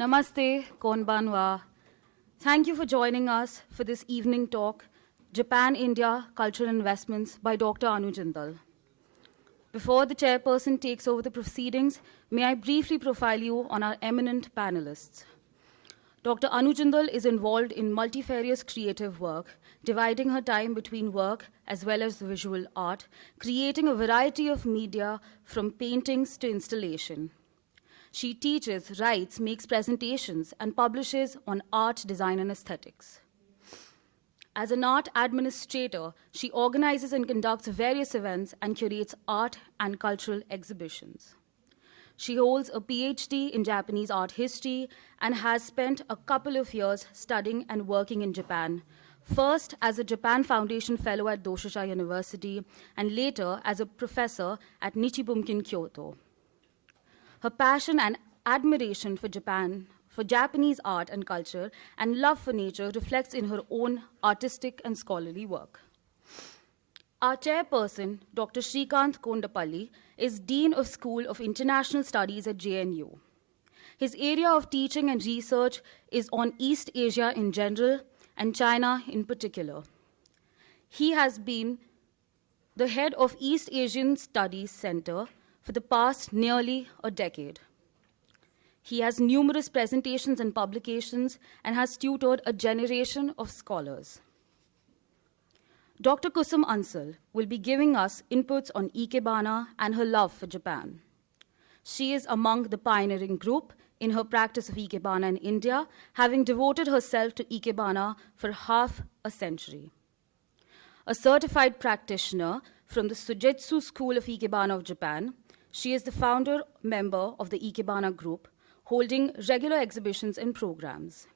Namaste, Konbanwa. Thank you for joining us for this evening talk, Japan-India Cultural Investments by Dr. Anu Jindal. Before the chairperson takes over the proceedings, may I briefly profile you on our eminent panelists. Dr. Anu Jindal is involved in multifarious creative work, dividing her time between work as well as visual art, creating a variety of media from paintings to installation. She teaches, writes, makes presentations, and publishes on art, design, and aesthetics. As an art administrator, she organizes and conducts various events and curates art and cultural exhibitions. She holds a PhD in Japanese art history and has spent a couple of years studying and working in Japan, first as a Japan Foundation Fellow at Doshisha University, and later as a professor at Nichibunkin, Kyoto. Her passion and admiration for Japan, for Japanese art and culture, and love for nature reflects in her own artistic and scholarly work. Our chairperson, Dr. Srikanth Kondapalli, is Dean of School of International Studies at JNU. His area of teaching and research is on East Asia in general and China in particular. He has been the head of East Asian Studies Center for the past nearly a decade. He has numerous presentations and publications and has tutored a generation of scholars. Dr. Kusum Ansal will be giving us inputs on Ikebana and her love for Japan. She is among the pioneering group in her practice of Ikebana in India, having devoted herself to Ikebana for half a century. A certified practitioner from the Sujitsu School of Ikebana of Japan, she is the founder member of the Ikebana group, holding regular exhibitions and programs.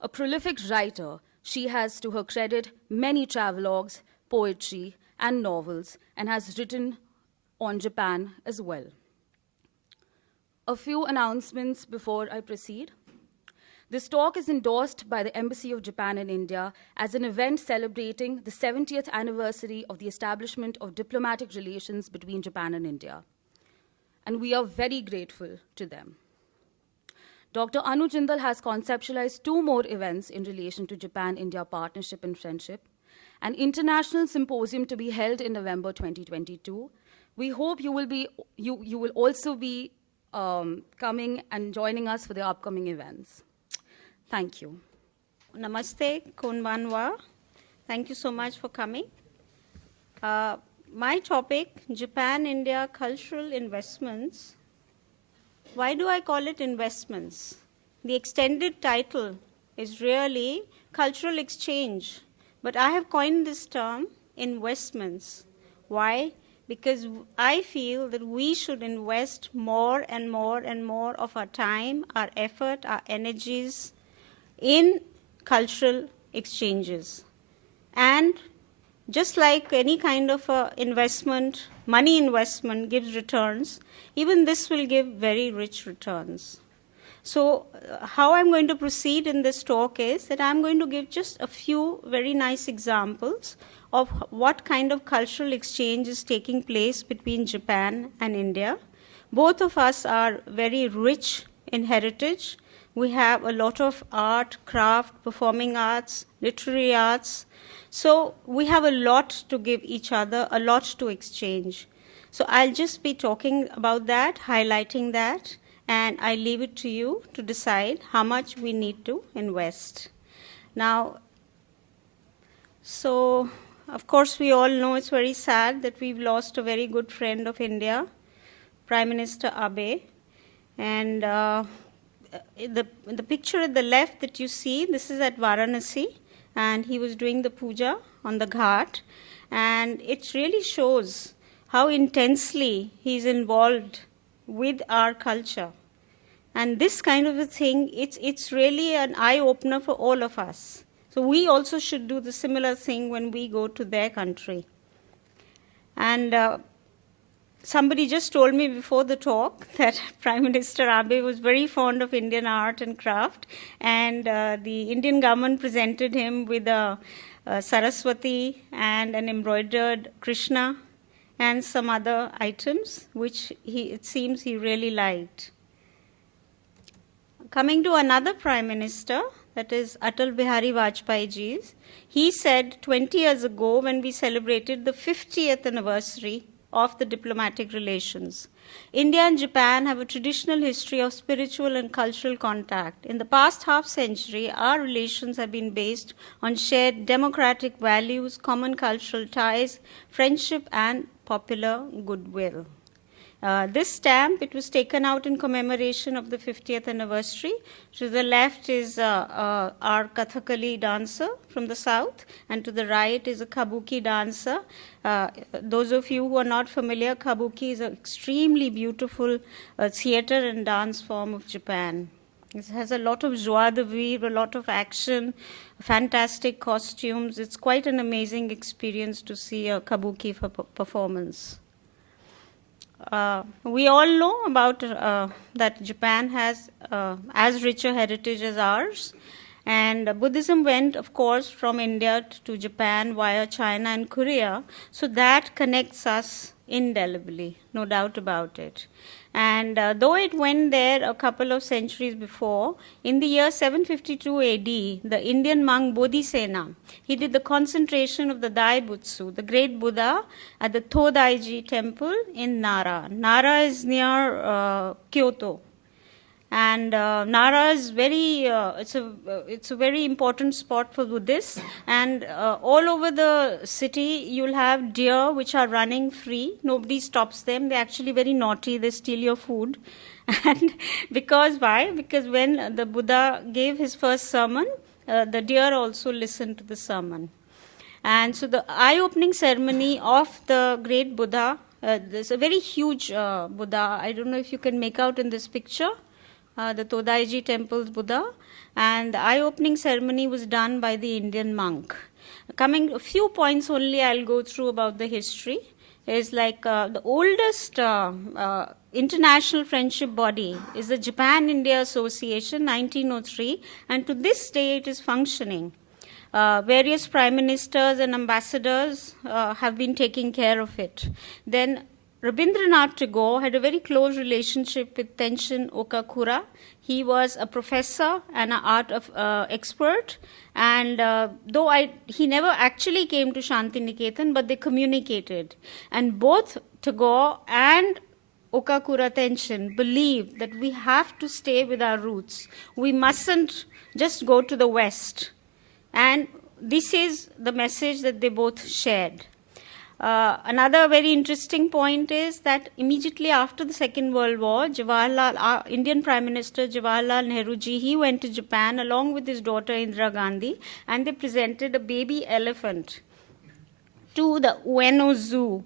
A prolific writer, she has to her credit many travelogues, poetry, and novels, and has written on Japan as well. A few announcements before I proceed. This talk is endorsed by the Embassy of Japan in India as an event celebrating the 70th anniversary of the establishment of diplomatic relations between Japan and India. And we are very grateful to them. Dr. Anu Jindal has conceptualized 2 more events in relation to Japan-India partnership and friendship, an international symposium to be held in November 2022. We hope you will also be coming and joining us for the upcoming events. Thank you. Namaste, Konbanwa. Thank you so much for coming. My topic, Japan-India Cultural Investments. Why do I call it investments? The extended title is really cultural exchange, but I have coined this term, investments. Why? Because I feel that we should invest more and more and more of our time, our effort, our energies in cultural exchanges. And just like any kind of investment, money investment gives returns, even this will give very rich returns. So how I'm going to proceed in this talk is that I'm going to give just a few very nice examples of what kind of cultural exchange is taking place between Japan and India. Both of us are very rich in heritage. We have a lot of art, craft, performing arts, literary arts. So we have a lot to give each other, a lot to exchange. So I'll just be talking about that, highlighting that, and I leave it to you to decide how much we need to invest. Now, so of course we all know it's very sad that we've lost a very good friend of India, Prime Minister Abe. And the picture at the left that you see, this is at Varanasi, and he was doing the puja on the ghat, and it really shows how intensely he's involved with our culture. And this kind of a thing, it's really an eye-opener for all of us. So we also should do the similar thing when we go to their country. And somebody just told me before the talk that Prime Minister Abe was very fond of Indian art and craft, and the Indian government presented him with a Saraswati and an embroidered Krishna and some other items, which it seems he really liked. Coming to another Prime Minister, that is Atal Bihari Vajpayee ji's, he said 20 years ago when we celebrated the 50th anniversary of the diplomatic relations, India and Japan have a traditional history of spiritual and cultural contact. In the past half century, our relations have been based on shared democratic values, common cultural ties, friendship, and popular goodwill. This stamp, it was taken out in commemoration of the 50th anniversary. To the left is our Kathakali dancer from the south, and to the right is a Kabuki dancer. Those of you who are not familiar, Kabuki is an extremely beautiful theater and dance form of Japan. It has a lot of joie de vivre, a lot of action, fantastic costumes. It's quite an amazing experience to see a Kabuki performance. We all know about that Japan has as rich a heritage as ours. And Buddhism went, of course, from India to Japan via China and Korea. So that connects us indelibly, no doubt about it. And though it went there a couple of centuries before, in the year 752 AD, the Indian monk Bodhisena, he did the concentration of the Daibutsu, the great Buddha, at the Todaiji temple in Nara. Nara is near Kyoto. And Nara is it's a very important spot for Buddhists. And all over the city, you'll have deer which are running free. Nobody stops them. They're actually very naughty. They steal your food. And why? Because when the Buddha gave his first sermon, the deer also listened to the sermon. And so the eye-opening ceremony of the great Buddha, there's a very huge Buddha. I don't know if you can make out in this picture. The Todaiji temple's Buddha, and the eye-opening ceremony was done by the Indian monk. Coming a few points only I'll go through about the history. Is like the oldest international friendship body is the Japan-India Association, 1903, and to this day it is functioning. Various prime ministers and ambassadors have been taking care of it. Then Rabindranath Tagore had a very close relationship with Tenshin Okakura. He was a professor and an art expert, and though he never actually came to Shantiniketan, but they communicated. And both Tagore and Okakura Tenshin believed that we have to stay with our roots. We mustn't just go to the West. And this is the message that they both shared. Another very interesting point is that immediately after the Second World War, Jawaharlal, our Indian Prime Minister Jawaharlal Nehru ji, he went to Japan along with his daughter Indira Gandhi, and they presented a baby elephant to the Ueno Zoo,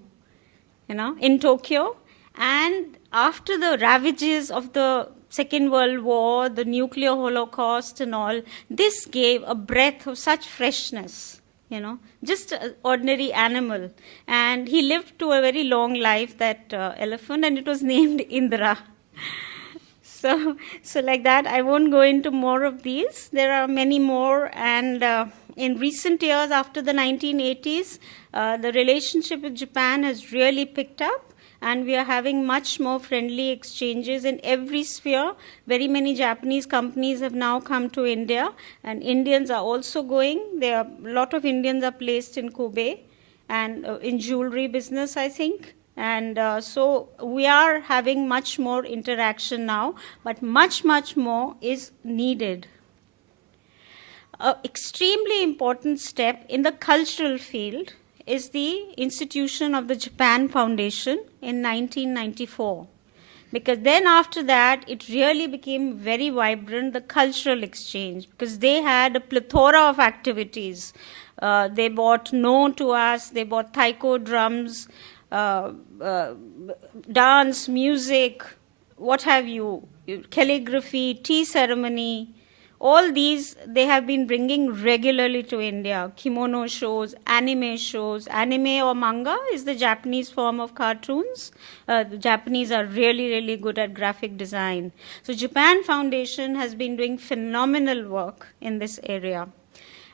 in Tokyo. And after the ravages of the Second World War, the nuclear holocaust and all, this gave a breath of such freshness. Just an ordinary animal. And he lived to a very long life, that elephant, and it was named Indra. So like that, I won't go into more of these. There are many more, and in recent years, after the 1980s, the relationship with Japan has really picked up. And we are having much more friendly exchanges in every sphere. Very many Japanese companies have now come to India, and Indians are also going. A lot of Indians are placed in Kobe and in jewelry business, I think. And so we are having much more interaction now, but much, much more is needed. An extremely important step in the cultural field is the institution of the Japan Foundation in 1994. Because then after that, it really became very vibrant, the cultural exchange, because they had a plethora of activities. They bought no to us, they bought taiko drums, dance, music, what have you, calligraphy, tea ceremony. All these, they have been bringing regularly to India. Kimono shows, anime or manga is the Japanese form of cartoons. The Japanese are really, really good at graphic design. So Japan Foundation has been doing phenomenal work in this area.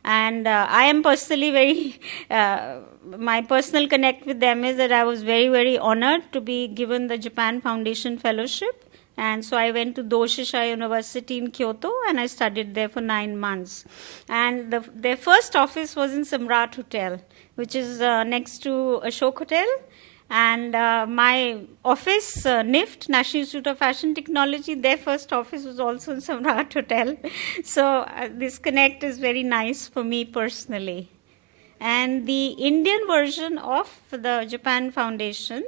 And I am personally very, my personal connect with them is that I was very, very honored to be given the Japan Foundation Fellowship. And so I went to Doshisha University in Kyoto, and I studied there for 9 months. And their first office was in Samrat Hotel, which is next to Ashok Hotel. And my office, NIFT, National Institute of Fashion Technology, their first office was also in Samrat Hotel. So this connect is very nice for me personally. And the Indian version of the Japan Foundation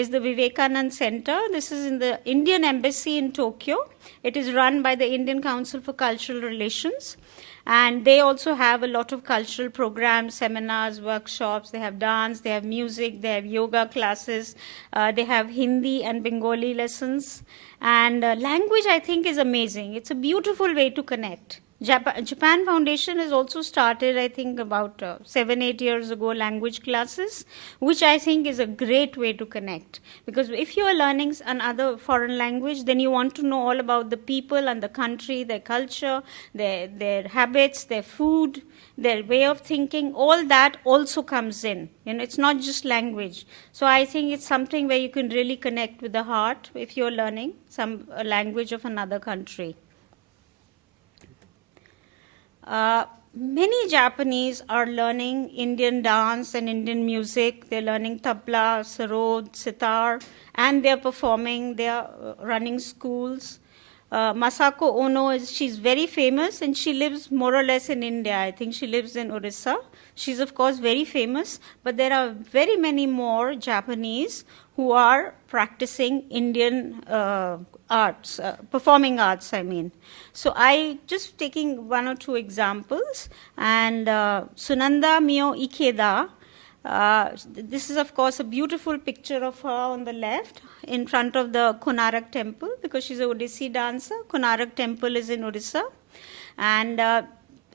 is the Vivekananda Center. This is in the Indian Embassy in Tokyo. It is run by the Indian Council for Cultural Relations. And they also have a lot of cultural programs, seminars, workshops. They have dance, they have music, they have yoga classes. They have Hindi and Bengali lessons. And language, I think, is amazing. It's a beautiful way to connect. Japan Foundation has also started, I think, about 7-8 years ago, language classes, which I think is a great way to connect. Because if you are learning another foreign language, then you want to know all about the people and the country, their culture, their habits, their food, their way of thinking. All that also comes in. It's not just language. So I think it's something where you can really connect with the heart if you're learning some language of another country. Many Japanese are learning Indian dance and Indian music. They're learning tabla, sarod, sitar, and they're performing. They're running schools. Masako Ono, she's very famous, and she lives more or less in India. I think she lives in Orissa. She's, of course, very famous, but there are very many more Japanese who are practicing Indian arts, performing arts, I mean. So I just taking one or two examples, and Sunanda Mio Ikeda, this is, of course, a beautiful picture of her on the left in front of the Konarak temple, because she's a Odissi dancer. Konarak temple is in Odisha. And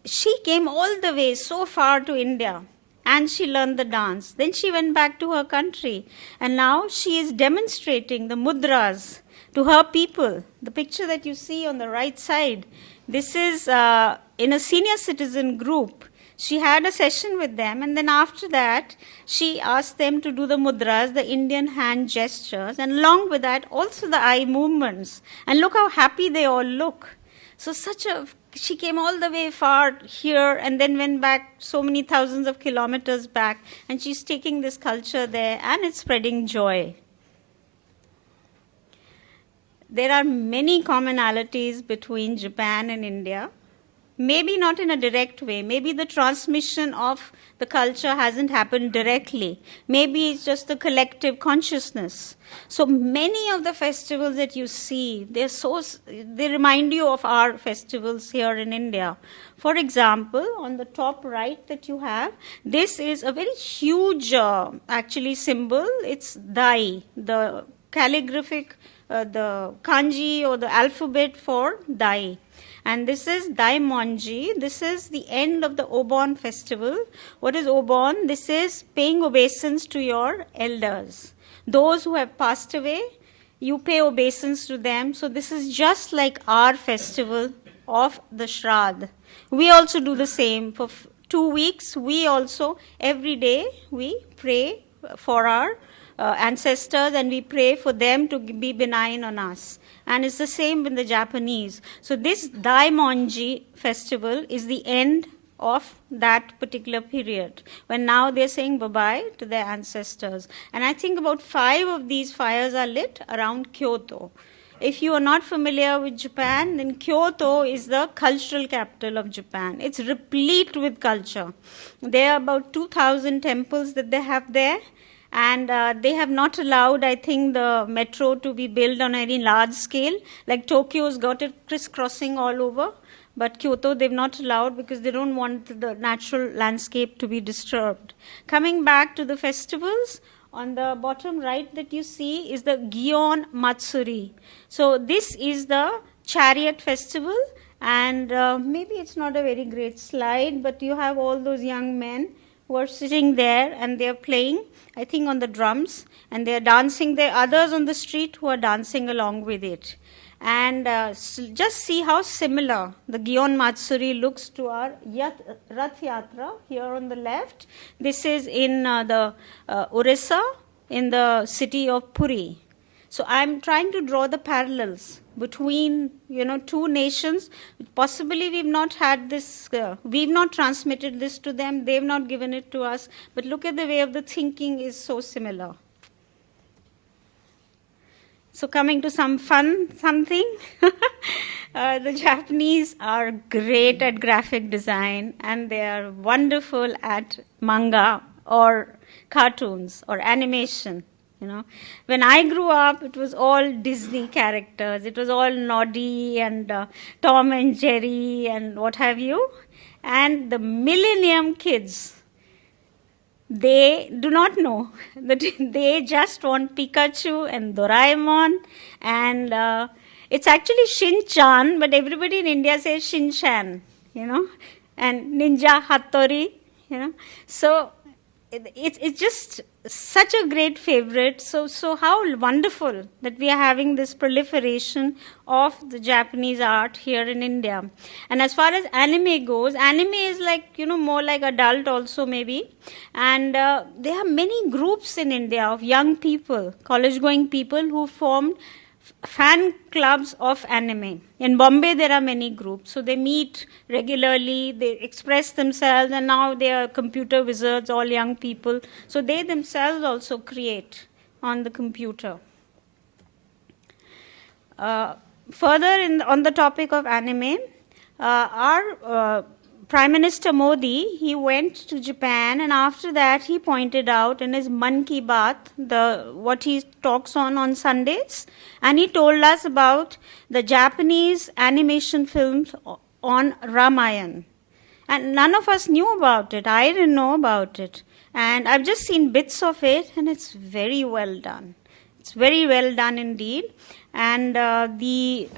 she came all the way so far to India, and she learned the dance. Then she went back to her country, and now she is demonstrating the mudras to her people. The picture that you see on the right side, this is in a senior citizen group. She had a session with them, and then after that, she asked them to do the mudras, the Indian hand gestures, and along with that, also the eye movements. And look how happy they all look. So she came all the way far here and then went back so many thousands of kilometers back, and she's taking this culture there, and it's spreading joy. There are many commonalities between Japan and India. Maybe not in a direct way. Maybe the transmission of the culture hasn't happened directly. Maybe it's just the collective consciousness. So many of the festivals that you see, they remind you of our festivals here in India. For example, on the top right that you have, this is a very huge, actually, symbol. It's Dai, the calligraphic, the kanji or the alphabet for Dai. And this is Daimonji. This is the end of the Obon festival. What is Obon? This is paying obeisance to your elders. Those who have passed away, you pay obeisance to them. So this is just like our festival of the Shraddh. We also do the same. For 2 weeks, we also, every day, we pray for our ancestors, and we pray for them to be benign on us. And it's the same with the Japanese. So this Daimonji festival is the end of that particular period, when now they're saying bye-bye to their ancestors. And I think about 5 of these fires are lit around Kyoto. If you are not familiar with Japan, then Kyoto is the cultural capital of Japan. It's replete with culture. There are about 2,000 temples that they have there. And they have not allowed, I think, the metro to be built on any large scale. Like Tokyo's got it crisscrossing all over. But Kyoto, they've not allowed because they don't want the natural landscape to be disturbed. Coming back to the festivals, on the bottom right that you see is the Gion Matsuri. So this is the chariot festival. And maybe it's not a very great slide, but you have all those young men who are sitting there and they're playing, I think, on the drums, and they're dancing. There are others on the street who are dancing along with it. And just see how similar the Gion Matsuri looks to our Rath Yatra here on the left. This is in the Orissa, in the city of Puri. So I'm trying to draw the parallels between, two nations. Possibly we've not had this, we've not transmitted this to them, they've not given it to us, but look at the way of the thinking is so similar. So coming to something, the Japanese are great at graphic design, and they are wonderful at manga or cartoons or animation. When I grew up, it was all Disney characters. It was all Noddy and Tom and Jerry and what have you. And the millennium kids, they do not know. They just want Pikachu and Doraemon, and it's actually Shin-chan, but everybody in India says Shin-chan, and Ninja Hattori, So it's just such a great favorite. So how wonderful that we are having this proliferation of the Japanese art here in India. And as far as anime goes, anime is like, more like adult also maybe. And there are many groups in India of young people, college-going people who formed fan clubs of anime. In Bombay, there are many groups. So they meet regularly, they express themselves, and now they are computer wizards, all young people. So they themselves also create on the computer. Further, on the topic of anime, our Prime Minister Modi, he went to Japan, and after that he pointed out in his Man Ki Baat, what he talks on Sundays, and he told us about the Japanese animation films on Ramayana. And none of us knew about it. I didn't know about it. And I've just seen bits of it, and it's very well done. It's very well done indeed. And the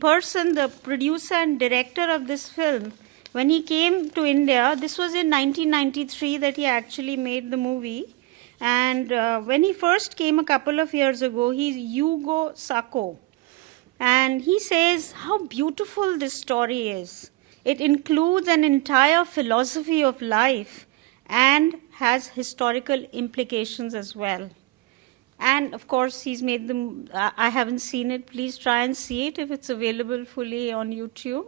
person, the producer and director of this film, when he came to India, this was in 1993 that he actually made the movie. And when he first came a couple of years ago, he's Yugo Sako. And he says how beautiful this story is. It includes an entire philosophy of life and has historical implications as well. And of course, he's made them. I haven't seen it. Please try and see it if it's available fully on YouTube.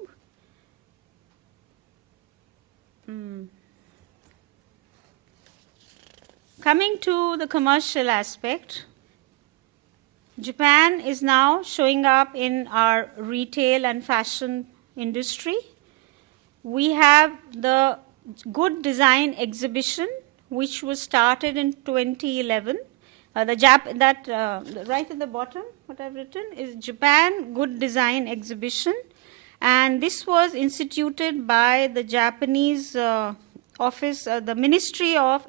Coming to the commercial aspect, Japan is now showing up in our retail and fashion industry. We have the Good Design exhibition, which was started in 2011. Right at the bottom, what I've written is Japan Good Design exhibition. And this was instituted by the Japanese office, the Ministry of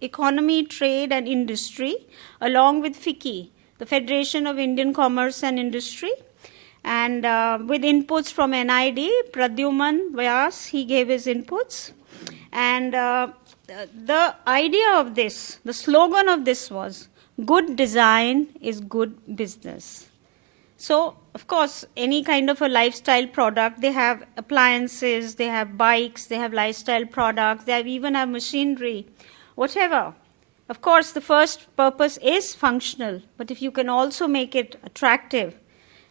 Economy, Trade and Industry, along with FICCI, the Federation of Indian Commerce and Industry, and with inputs from NID, Pradyuman Vyas, he gave his inputs. And the idea of this, the slogan of this was, good design is good business. So, of course, any kind of a lifestyle product, they have appliances, they have bikes, they have lifestyle products, they even have machinery, whatever. Of course, the first purpose is functional, but if you can also make it attractive,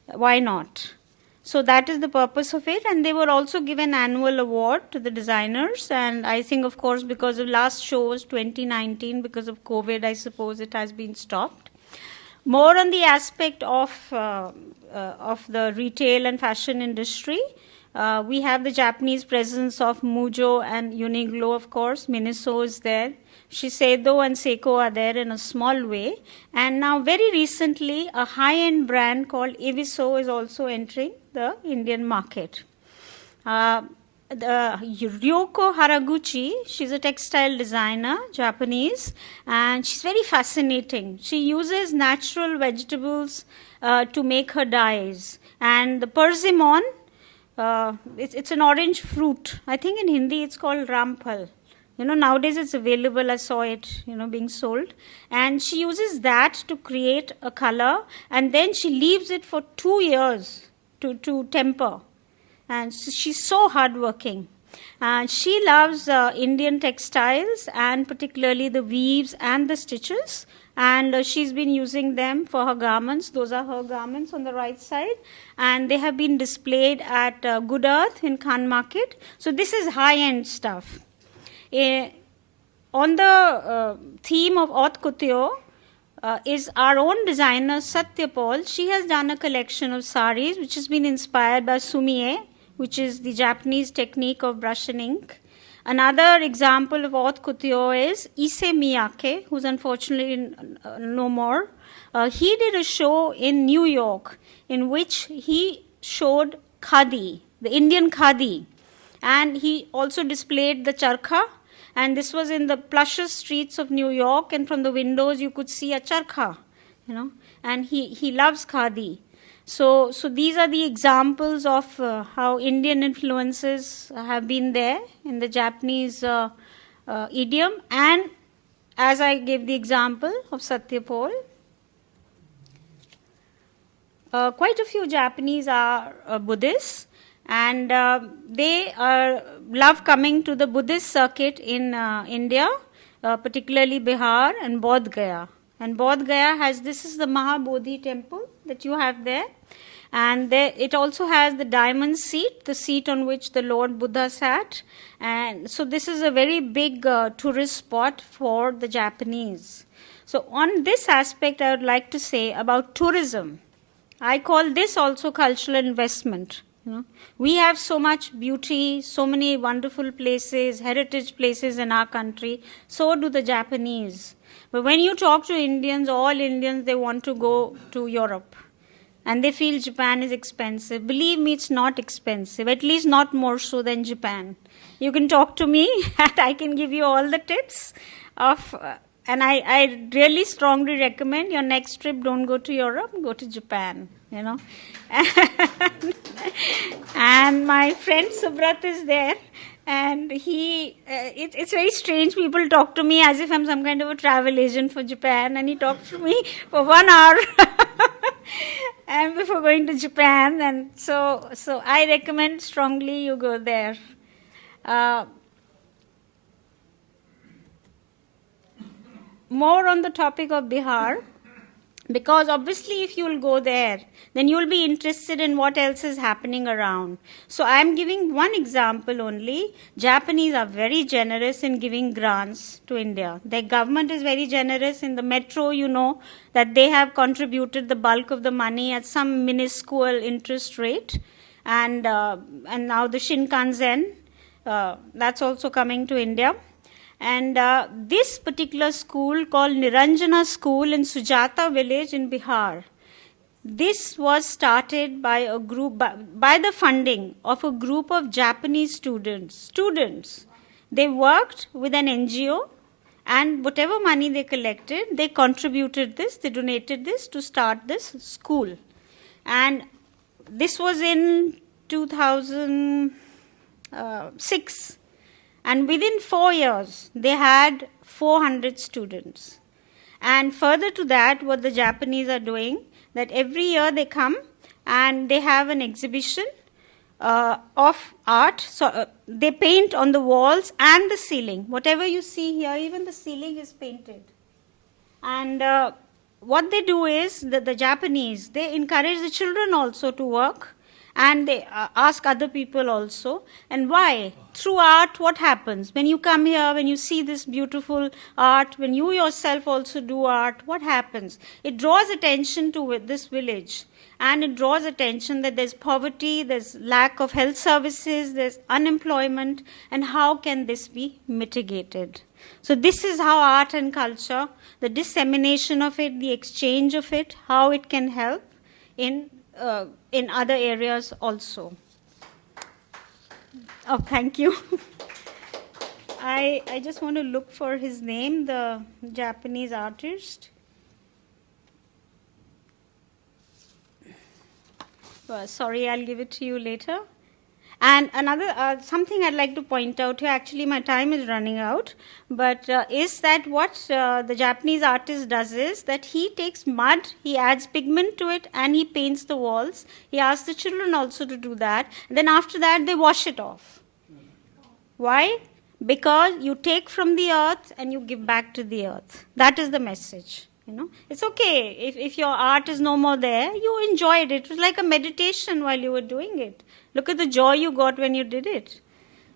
why not? So that is the purpose of it, and they were also given annual award to the designers, and I think, of course, because of last show was 2019, because of COVID, I suppose it has been stopped. More on the aspect of the retail and fashion industry, we have the Japanese presence of Muji and Uniqlo, of course. Miniso is there. Shiseido and Seiko are there in a small way. And now very recently, a high-end brand called Eviso is also entering the Indian market. Ryoko Haraguchi, she's a textile designer, Japanese, and she's very fascinating. She uses natural vegetables to make her dyes. And the persimmon, it's an orange fruit. I think in Hindi it's called rampal. Nowadays it's available. I saw it, being sold. And she uses that to create a color, and then she leaves it for 2 years to temper. And she's so hardworking. She loves Indian textiles, and particularly the weaves and the stitches. and she's been using them for her garments. Those are her garments on the right side, and they have been displayed at Good Earth in Khan Market. So this is high-end stuff. On the theme of haute couture is our own designer Satya Paul. She has done a collection of saris which has been inspired by sumie, which is the Japanese technique of brush and ink. Another example of haute couture is Issei Miyake, who's unfortunately no more. He did a show in New York in which he showed khadi, the Indian khadi, and he also displayed the charkha. And this was in the plushest streets of New York, and from the windows you could see a charkha, and he loves khadi. So these are the examples of how Indian influences have been there in the Japanese idiom. And as I gave the example of Satya Paul, quite a few Japanese are Buddhists, and they love coming to the Buddhist circuit in India, particularly Bihar and Bodh Gaya. And Bodh Gaya has, this is the Mahabodhi temple that you have there. And there, it also has the diamond seat, the seat on which the Lord Buddha sat. And so this is a very big tourist spot for the Japanese. So on this aspect, I would like to say about tourism. I call this also cultural investment. We have so much beauty, so many wonderful places, heritage places in our country. So do the Japanese. But when you talk to Indians, all Indians, they want to go to Europe. And they feel Japan is expensive. Believe me, it's not expensive, at least not more so than Japan. You can talk to me and I can give you all the tips of, and I really strongly recommend your next trip, don't go to Europe, go to Japan, And my friend Subrat is there, and it's very strange. People talk to me as if I'm some kind of a travel agent for Japan, and he talks to me for 1 hour and before going to Japan. And so I recommend strongly you go there. More on the topic of Bihar, because obviously if you'll go there, then you'll be interested in what else is happening around. So I'm giving one example only. Japanese are very generous in giving grants to India. Their government is very generous. In the metro, that they have contributed the bulk of the money at some minuscule interest rate. And now the Shinkansen, that's also coming to India. And this particular school called Niranjana School in Sujata village in Bihar, this was started by a group, by the funding of a group of Japanese students. They worked with an NGO, and whatever money they collected, they contributed this, they donated this to start this school. And this was in 2006. And within 4 years, they had 400 students. And further to that, what the Japanese are doing, that every year they come and they have an exhibition of art. So they paint on the walls and the ceiling. Whatever you see here, even the ceiling is painted. And what they do is, that the Japanese, they encourage the children also to work. And they ask other people also. And why? Through art, what happens? When you come here, when you see this beautiful art, when you yourself also do art, what happens? It draws attention to this village. And it draws attention that there's poverty, there's lack of health services, there's unemployment, and how can this be mitigated? So this is how art and culture, the dissemination of it, the exchange of it, how it can help in other areas also. Oh, thank you. I just want to look for his name, the Japanese artist. Well, sorry, I'll give it to you later. And another, something I'd like to point out here, actually my time is running out, but is that what the Japanese artist does is that he takes mud, he adds pigment to it, and he paints the walls. He asks the children also to do that. And then after that, they wash it off. Why? Because you take from the earth and you give back to the earth. That is the message. It's okay if your art is no more there. You enjoyed it. It was like a meditation while you were doing it. Look at the joy you got when you did it.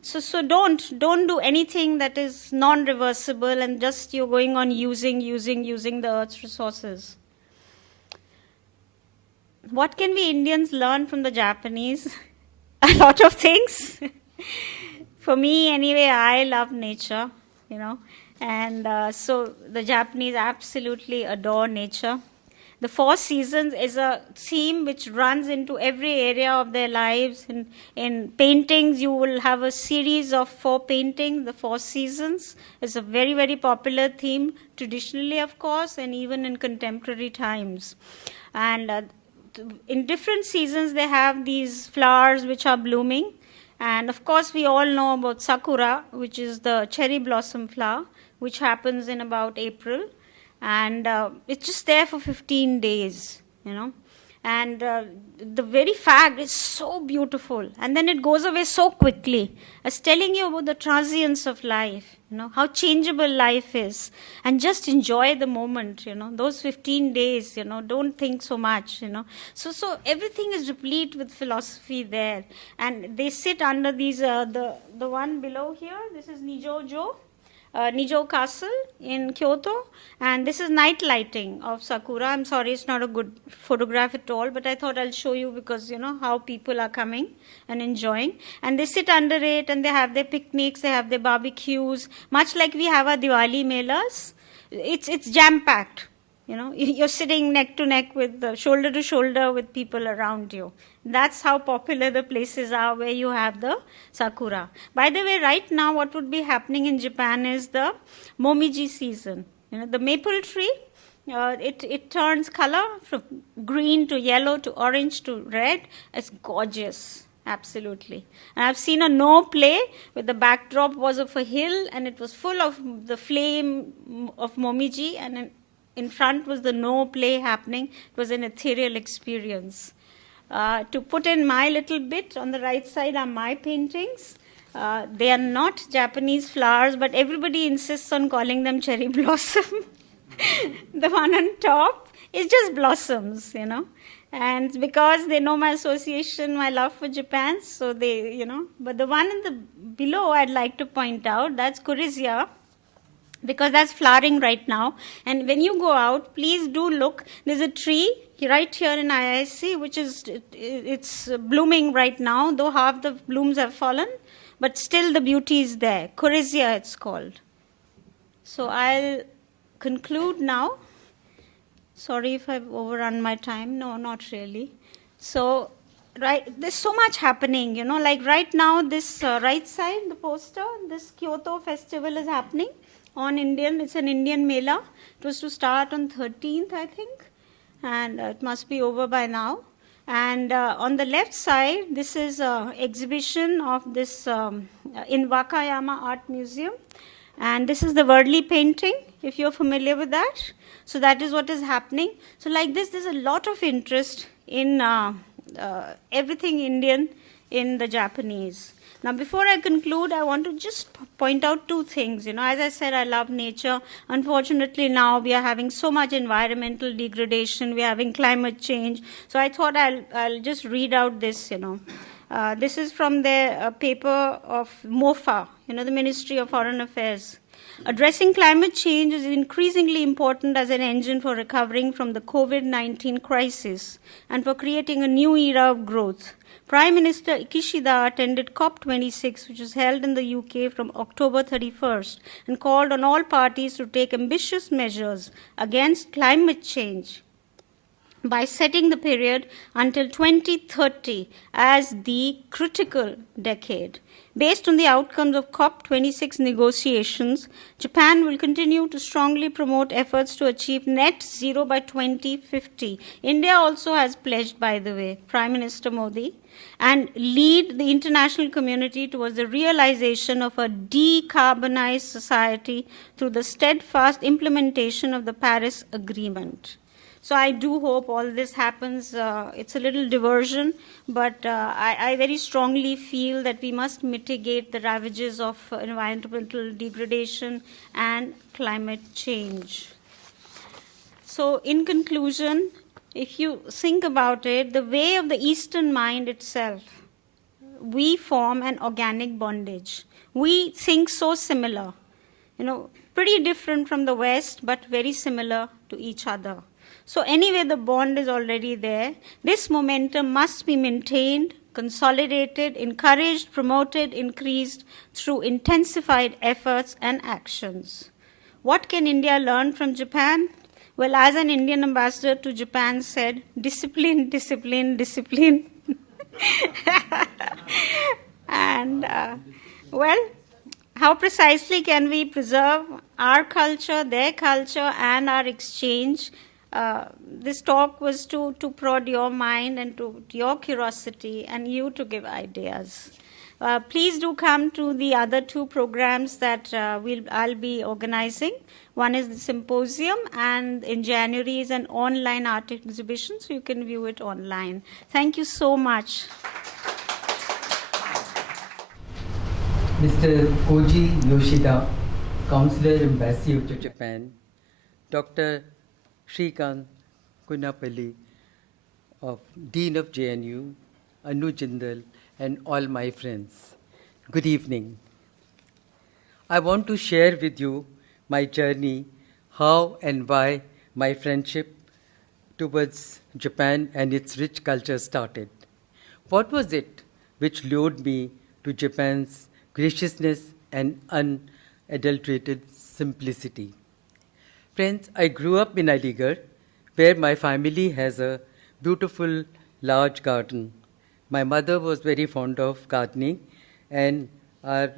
So don't do anything that is non-reversible and just you're going on using the earth's resources. What can we Indians learn from the Japanese? A lot of things. For me, anyway, I love nature, and so the Japanese absolutely adore nature. The 4 seasons is a theme which runs into every area of their lives. In paintings, you will have a series of 4 paintings, the 4 seasons. It's a very, very popular theme, traditionally, of course, and even in contemporary times. And in different seasons, they have these flowers which are blooming. And of course, we all know about sakura, which is the cherry blossom flower, which happens in about April. And it's just there for 15 days, And the very fact is so beautiful. And then it goes away so quickly. It's telling you about the transience of life, how changeable life is. And just enjoy the moment, those 15 days, don't think so much, So everything is replete with philosophy there. And they sit under these, the one below here, this is Nijo Castle in Kyoto, and this is night lighting of sakura. I'm sorry, it's not a good photograph at all, but I thought I'll show you because how people are coming and enjoying. And they sit under it and they have their picnics, they have their barbecues, much like we have our Diwali melas. It's jam-packed. You're sitting neck to neck with shoulder to shoulder with people around you. That's how popular the places are where you have the sakura. By the way, right now what would be happening in Japan is the momiji season. The maple tree, it turns color from green to yellow to orange to red. It's gorgeous, absolutely. And I've seen a no play where the backdrop was of a hill and it was full of the flame of momiji, and in front was the no play happening. It was an ethereal experience. To put in my little bit, on the right side are my paintings. They are not Japanese flowers, but everybody insists on calling them cherry blossom. The one on top is just blossoms, And because they know my association, my love for Japan, so they, But the one in the below I'd like to point out, that's Kurisia, because that's flowering right now. And when you go out, please do look. There's a tree right here in IIC, which is, it's blooming right now, though half the blooms have fallen, but still the beauty is there. Kurisia, it's called. So I'll conclude now. Sorry if I've overrun my time. No, not really. So, there's so much happening, like right now, this right side, the poster, this Kyoto festival is happening on it's an Indian Mela. It was to start on 13th, I think, and it must be over by now. And on the left side, this is an exhibition of this in Wakayama Art Museum. And this is the Worldly painting, if you're familiar with that. So that is what is happening. So like this, there's a lot of interest in everything Indian in the Japanese. Now, before I conclude, I want to just point out 2 things. As I said, I love nature. Unfortunately, now we are having so much environmental degradation. We are having climate change. So I thought I'll just read out this, This is from the paper of MOFA, the Ministry of Foreign Affairs. Addressing climate change is increasingly important as an engine for recovering from the COVID-19 crisis and for creating a new era of growth. Prime Minister Kishida attended COP26, which was held in the UK from October 31st, and called on all parties to take ambitious measures against climate change by setting the period until 2030 as the critical decade. Based on the outcomes of COP26 negotiations, Japan will continue to strongly promote efforts to achieve net zero by 2050. India also has pledged, by the way, Prime Minister Modi, and lead the international community towards the realization of a decarbonized society through the steadfast implementation of the Paris Agreement. So I do hope all this happens. It's a little diversion, but I very strongly feel that we must mitigate the ravages of environmental degradation and climate change. So, in conclusion, if you think about it, the way of the Eastern mind itself, we form an organic bondage. We think so similar, pretty different from the West, but very similar to each other. So, anyway, the bond is already there. This momentum must be maintained, consolidated, encouraged, promoted, increased through intensified efforts and actions. What can India learn from Japan? Well, as an Indian ambassador to Japan said, discipline, discipline, discipline. And, well, how precisely can we preserve our culture, their culture, and our exchange? This talk was to prod your mind and to your curiosity and you to give ideas. Please do come to the other two programs that I'll be organizing. One is the symposium, and in January is an online art exhibition, so you can view it online. Thank you so much. Mr. Koji Yoshida, Counselor Embassy to Japan, Dr. Srikanth Kondapalli, Dean of JNU, Anu Jindal, and all my friends. Good evening. I want to share with you my journey, how and why my friendship towards Japan and its rich culture started. What was it which lured me to Japan's graciousness and unadulterated simplicity? Friends, I grew up in Aligarh, where my family has a beautiful large garden. My mother was very fond of gardening, and our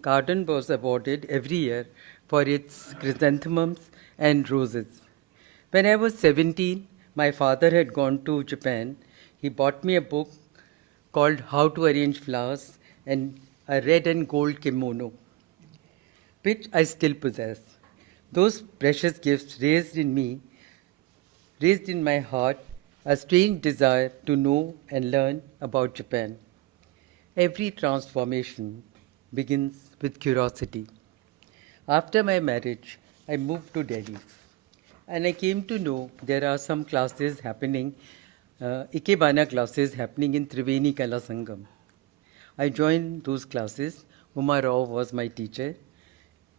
garden was awarded every year for its chrysanthemums and roses. When I was 17, my father had gone to Japan. He bought me a book called How to Arrange Flowers and a red and gold kimono, which I still possess. Those precious gifts raised in my heart, a strange desire to know and learn about Japan. Every transformation begins with curiosity. After my marriage, I moved to Delhi, and I came to know there are some classes happening, Ikebana classes happening in Triveni Kala Sangam. I joined those classes. Uma Rao was my teacher.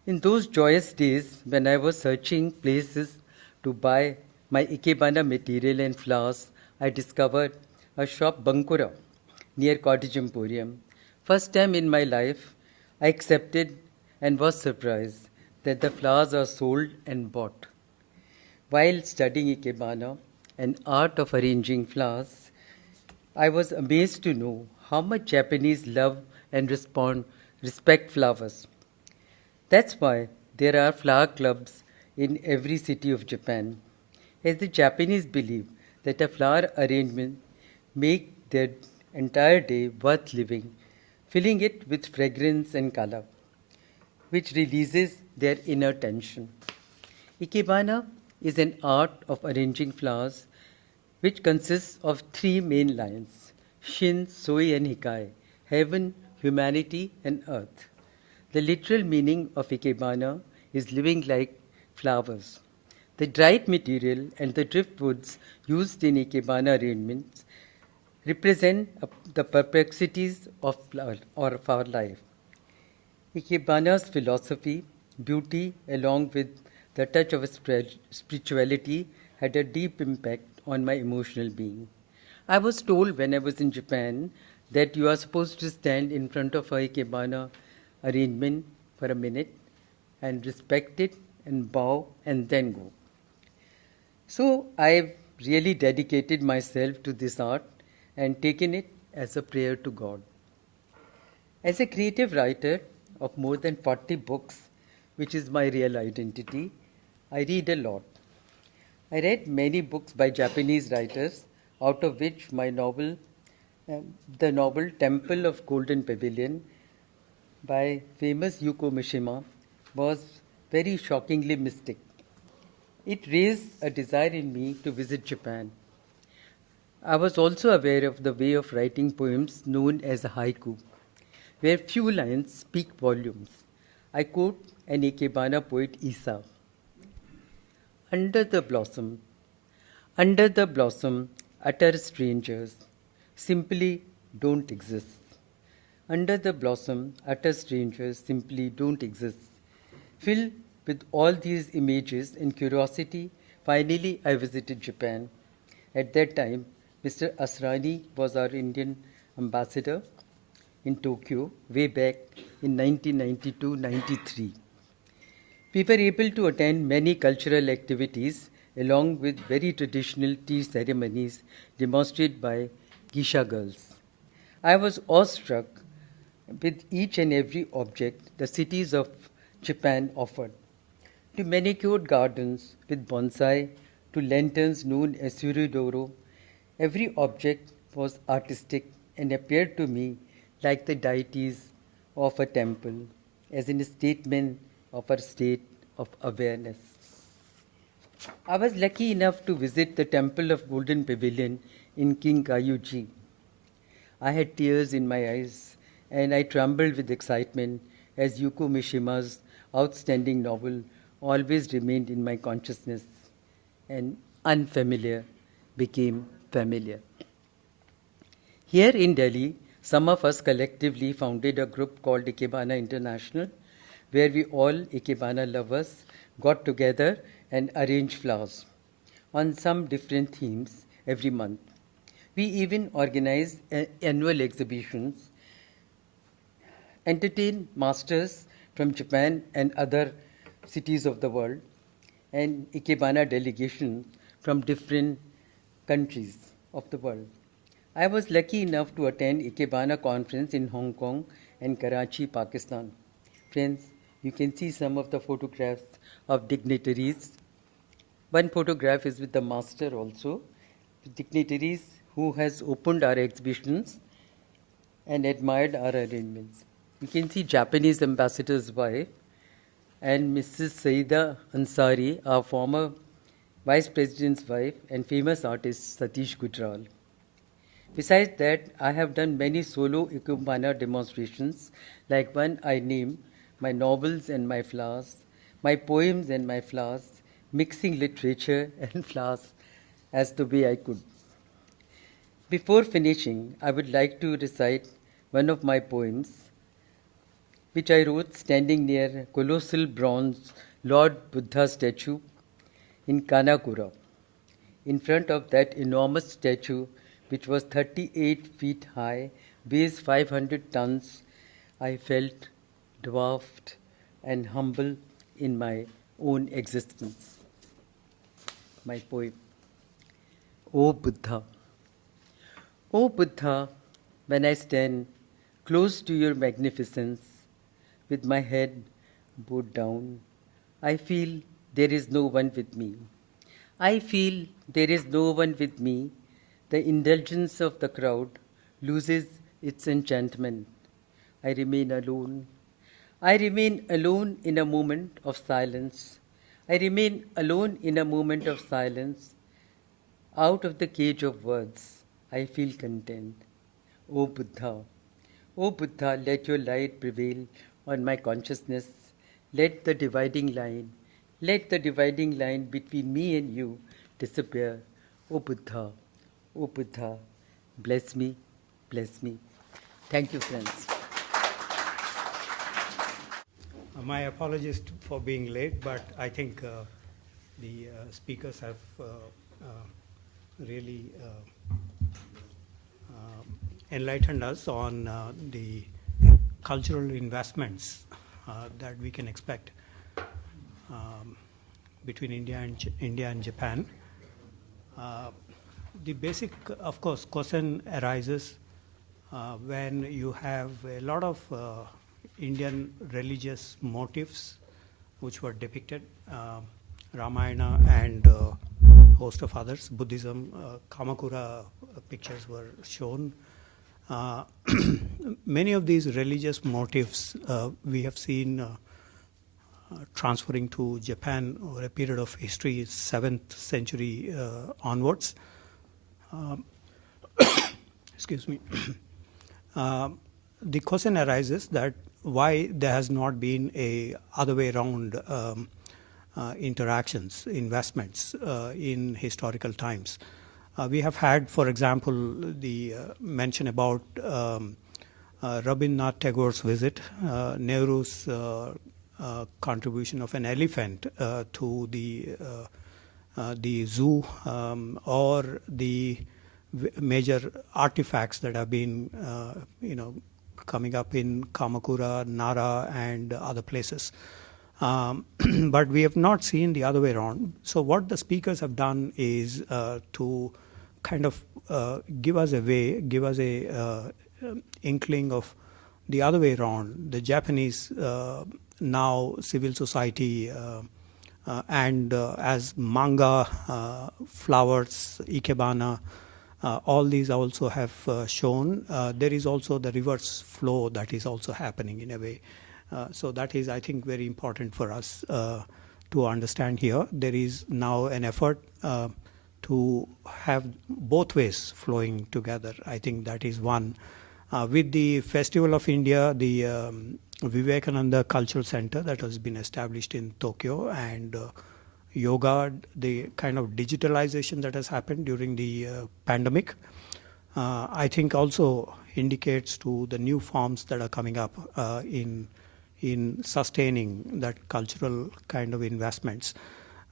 In those joyous days, when I was searching places to buy my Ikebana material and flowers, I discovered a shop Bankura near Cottage Emporium. First time in my life, I accepted and was surprised that the flowers are sold and bought. While studying Ikebana, an art of arranging flowers, I was amazed to know how much Japanese love and respect flowers. That's why there are flower clubs in every city of Japan, as the Japanese believe that a flower arrangement makes their entire day worth living, filling it with fragrance and color, which releases their inner tension. Ikebana is an art of arranging flowers which consists of three main lines: Shin, Soi, and Hikai, heaven, humanity, and earth. The literal meaning of Ikebana is living like flowers. The dried material and the driftwoods used in Ikebana arrangements represent the perplexities of our life. Ikebana's philosophy, beauty, along with the touch of spirituality, had a deep impact on my emotional being. I was told when I was in Japan that you are supposed to stand in front of a Ikebana arrangement for a minute and respect it and bow and then go. So I've really dedicated myself to this art and taken it as a prayer to God. As a creative writer of more than 40 books, which is my real identity, I read a lot. I read many books by Japanese writers, out of which my novel, the novel Temple of Golden Pavilion by famous Yuko Mishima, was very shockingly mystic. It raised a desire in me to visit Japan. I was also aware of the way of writing poems known as a haiku, where few lines speak volumes. I quote an Ikebana poet, Isa. Under the blossom, utter strangers simply don't exist. Under the blossom, utter strangers simply don't exist. Filled with all these images and curiosity, finally I visited Japan. At that time, Mr. Asrani was our Indian ambassador in Tokyo way back in 1992-93. We were able to attend many cultural activities along with very traditional tea ceremonies demonstrated by geisha girls. I was awestruck with each and every object the cities of Japan offered. To manicured gardens with bonsai, to lanterns known as suridoro, every object was artistic and appeared to me like the deities of a temple, as in a statement of a state of awareness. I was lucky enough to visit the Temple of Golden Pavilion in King Kaiuji. I had tears in my eyes and I trembled with excitement as Yuko Mishima's outstanding novel always remained in my consciousness, and unfamiliar became familiar. Here in Delhi, some of us collectively founded a group called Ikebana International, where we all Ikebana lovers got together and arranged flowers on some different themes every month. We even organized annual exhibitions, entertained masters from Japan and other cities of the world, and Ikebana delegations from different countries of the world. I was lucky enough to attend Ikebana conference in Hong Kong and Karachi, Pakistan. Friends, you can see some of the photographs of dignitaries. One photograph is with the master also, dignitaries who has opened our exhibitions and admired our arrangements. You can see Japanese ambassador's wife and Mrs. Saida Ansari, our former vice president's wife and famous artist Satish Gujral. Besides that, I have done many solo Ikebana demonstrations, like one I name My Novels and My Flowers, My Poems and My Flowers, mixing literature and flowers as the way I could. Before finishing, I would like to recite one of my poems, which I wrote standing near a colossal bronze Lord Buddha statue in Kanakura. In front of that enormous statue, which was 38 feet high, weighs 500 tons, I felt dwarfed and humble in my own existence. My poem. O Buddha. O Buddha, when I stand close to your magnificence, with my head bowed down, I feel there is no one with me. I feel there is no one with me. The indulgence of the crowd loses its enchantment. I remain alone. I remain alone in a moment of silence. I remain alone in a moment of silence. Out of the cage of words, I feel content. O Buddha, let your light prevail on my consciousness. Let the dividing line between me and you disappear. O Buddha, bless me, bless me. Thank you, friends. My apologies for being late, but I think the speakers have really enlightened us on the cultural investments that we can expect between India and Japan. The basic, of course, question arises when you have a lot of Indian religious motifs which were depicted, Ramayana and a host of others, Buddhism, Kamakura pictures were shown. Many of these religious motifs we have seen transferring to Japan over a period of history, 7th century onwards. Excuse me. The question arises that why there has not been a other way around interactions, investments in historical times. We have had, for example, the mention about Rabindranath Tagore's visit, Nehru's contribution of an elephant to the zoo, or the major artifacts that have been, coming up in Kamakura, Nara, and other places. But we have not seen the other way around. So what the speakers have done is to kind of give us a inkling of the other way around. The Japanese now civil society and as manga, flowers, Ikebana, all these also have shown. There is also the reverse flow that is also happening in a way. So that is, I think, very important for us to understand here. There is now an effort to have both ways flowing together. I think that is one. With the Festival of India, the Vivekananda Cultural Centre that has been established in Tokyo, and yoga, the kind of digitalization that has happened during the pandemic, I think also indicates to the new forms that are coming up in sustaining that cultural kind of investments.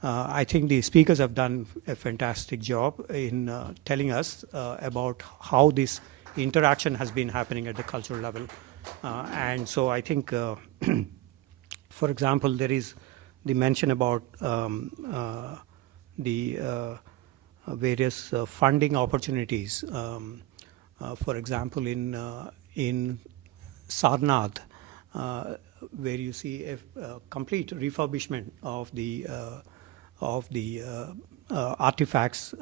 I think the speakers have done a fantastic job in telling us about how this interaction has been happening at the cultural level. And so I think, for example, there is the mention about the various funding opportunities. For example, in Sarnath, where you see a complete refurbishment of the artifacts,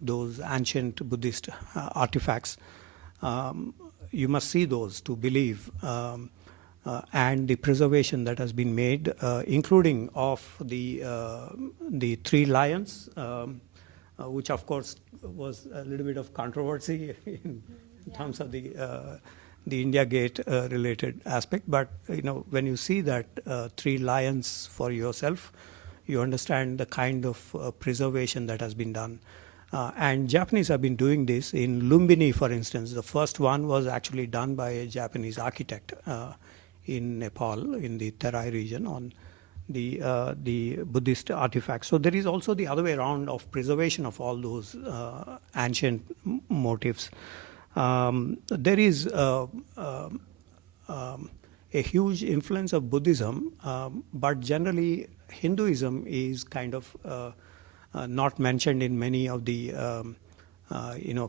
those ancient Buddhist artifacts. You must see those to believe, and the preservation that has been made, including of the three lions, which of course was a little bit of controversy in terms of the India Gate related aspect. But when you see that three lions for yourself, you understand the kind of preservation that has been done. And Japanese have been doing this in Lumbini, for instance. The first one was actually done by a Japanese architect in Nepal, in the Terai region, on the Buddhist artifacts. So there is also the other way around of preservation of all those ancient motifs. There is a huge influence of Buddhism, but generally Hinduism is kind of not mentioned in many of the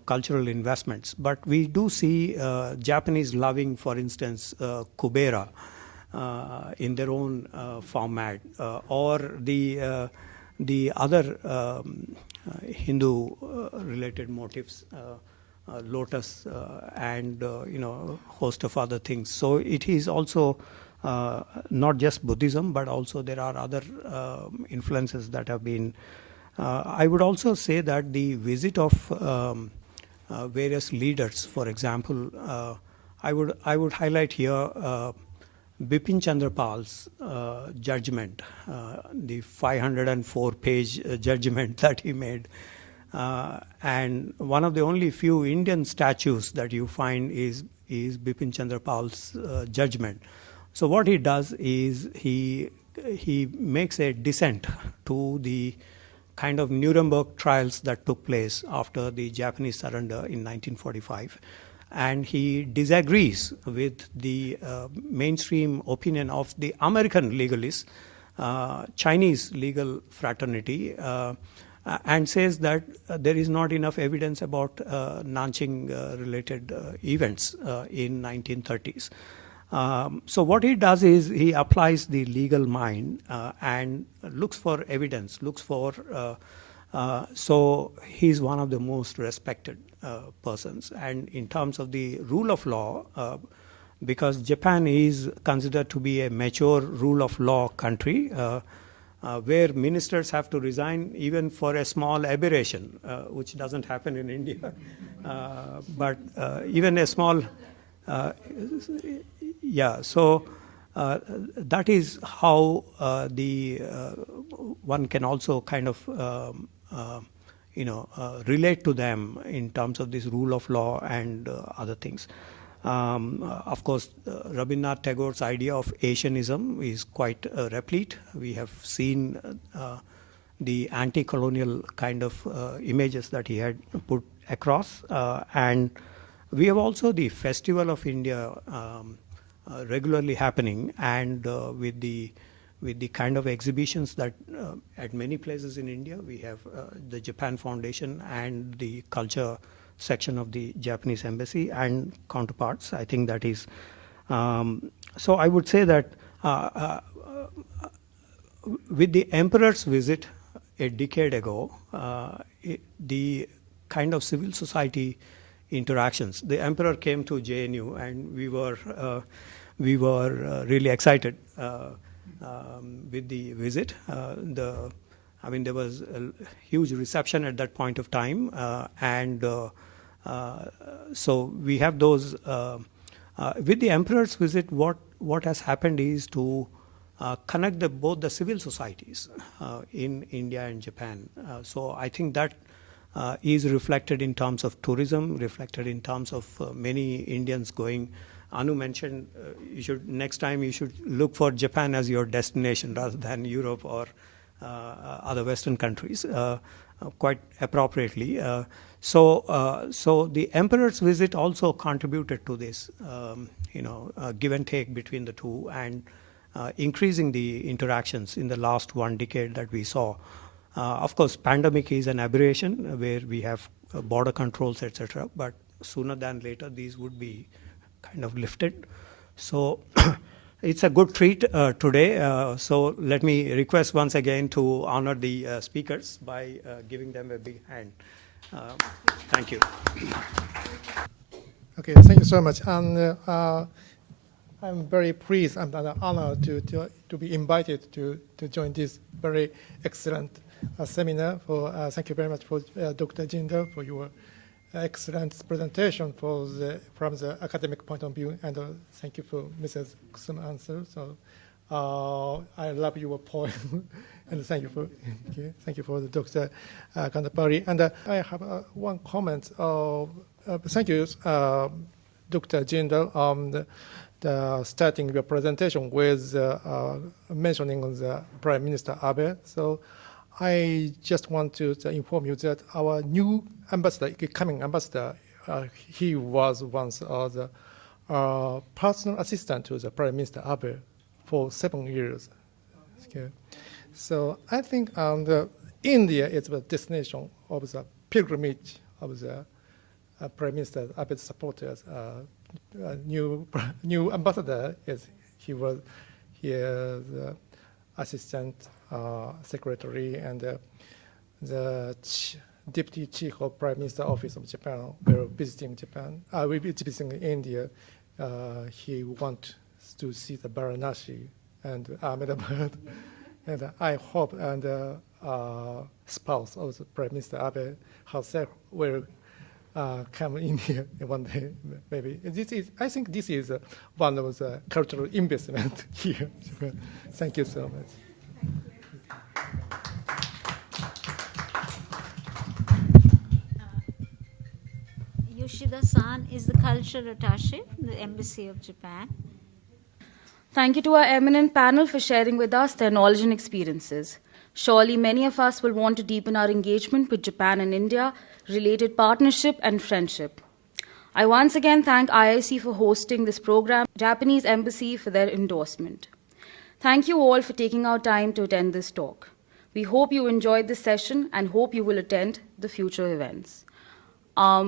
cultural investments. But we do see Japanese loving, for instance, Kubera in their own format, or the other Hindu related motifs, lotus and host of other things. So it is also not just Buddhism, but also there are other influences that have been. I would also say that the visit of various leaders, for example, I would highlight here Bipin Chandra Pal's judgment, the 504-page judgment that he made. And one of the only few Indian statues that you find is Bipin Chandra Pal's judgment. So what he does is he makes a dissent to the kind of Nuremberg trials that took place after the Japanese surrender in 1945. And he disagrees with the mainstream opinion of the American legalists, Chinese legal fraternity, and says that there is not enough evidence about Nanjing related events in 1930s. So what he does is he applies the legal mind and looks for evidence, so he's one of the most respected persons. And in terms of the rule of law, because Japan is considered to be a mature rule of law country, where ministers have to resign even for a small aberration, which doesn't happen in India. But even a small, so that is how the one can also kind of relate to them in terms of this rule of law and other things. Of course, Rabindranath Tagore's idea of Asianism is quite replete. We have seen the anti-colonial kind of images that he had put across, and we have also the Festival of India regularly happening, and with the kind of exhibitions that at many places in India, we have the Japan Foundation and the culture section of the Japanese embassy and counterparts. I think that is, so I would say that with the emperor's visit a decade ago, the kind of civil society interactions, the emperor came to JNU and we were really excited with the visit. There was a huge reception at that point of time, and so we have those. With the emperor's visit, what has happened is to connect both the civil societies in India and Japan. So I think that is reflected in terms of tourism, reflected in terms of many Indians going. Anu mentioned next time you should look for Japan as your destination rather than Europe or other Western countries, quite appropriately. So the emperor's visit also contributed to this, give and take between the two, and increasing the interactions in the last 1 decade that we saw. Of course, pandemic is an aberration where we have border controls, etc. But sooner than later, these would be kind of lifted. So it's a good treat today. So let me request once again to honor the speakers by giving them a big hand. Thank you. Okay, thank you so much. And I'm very pleased and honored to be invited to join this very excellent seminar. Thank you very much for Dr. Jindal for your excellent presentation from the academic point of view, and thank you for Mrs. Kusum Ansal. So I love your poem, and thank you for the Dr. Kondapalli. And I have one comment. Thank you, Dr. Jindal, on starting your presentation with mentioning the Prime Minister Abe. So I just want to inform you that our new ambassador, incoming ambassador, he was once the personal assistant to the Prime Minister Abe for 7 years. Okay. So I think India is the destination of the pilgrimage of the Prime Minister Abe's supporters. New ambassador is the assistant secretary and the deputy chief of Prime Minister Office of Japan were visiting Japan. Will be visiting India. He wants to see the Varanasi and Ahmedabad, and I hope and spouse of the Prime Minister Abe herself will come in here one day, maybe. I think this is one of the cultural investment here. Thank you so much. Yoshida-san is the culture attaché in the Embassy of Japan. Thank you to our eminent panel for sharing with us their knowledge and experiences. Surely many of us will want to deepen our engagement with Japan and India, related partnership and friendship. I once again thank IIC for hosting this program, Japanese Embassy for their endorsement. Thank you all for taking our time to attend this talk. We hope you enjoyed this session and hope you will attend the future events.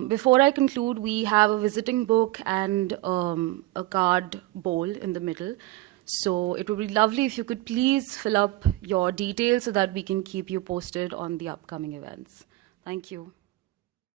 Before I conclude, we have a visiting book and a card bowl in the middle. So it would be lovely if you could please fill up your details so that we can keep you posted on the upcoming events. Thank you.